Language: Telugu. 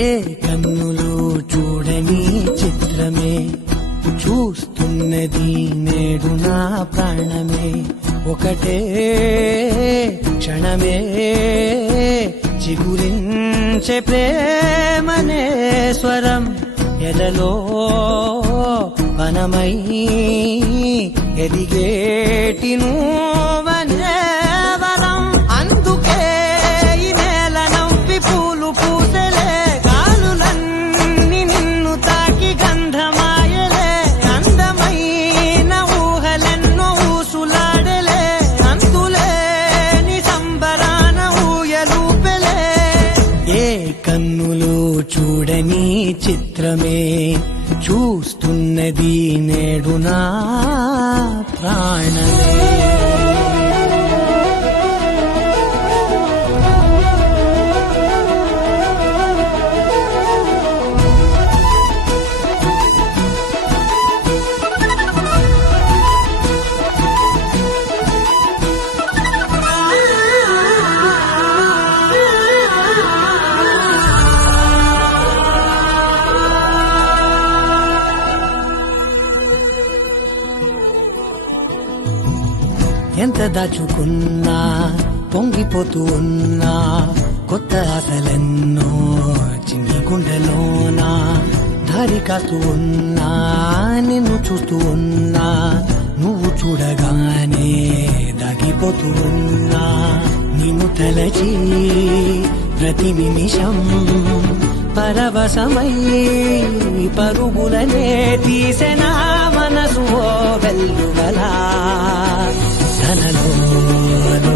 ఏ కన్నులు చూడని చిత్రమే చూస్తున్నది నేడు నా ప్రాణమే. ఒకటే క్షణమే చిగురించే ప్రేమనే స్వరం ఎదలో వనమై ఎదిగేటి నువ్వనే వరం. అందుకే ఈ నేల నవ్వి పూలు పూసలే, గాలులన్నీ నిన్ను తాకి గంధమాయలే. అందమైన ఊహలెన్నో ఊసులాడలే, అంతులేని సంబరాన ఊయలూపెలే. ఏ కన్నులు చూడని చిత్రమే చూస్తున్నది నేడు నా ప్రాణమే. ఎంత దాచుకున్నా పొంగిపోతూ ఉన్నా, కొత్త ఆశలెన్నో చిన్ని గుండెలోనా. దారి కాస్తూ ఉన్నా, నిన్ను చూస్తూ ఉన్నా, నువ్వు చూడగానే దాగిపోతూ ఉన్నా. నిన్ను తలచి ప్రతి నిమిషం పరవశమై పరుగులనే తీసెనా మనసు ఓ వెల్లువలా. తనలోనా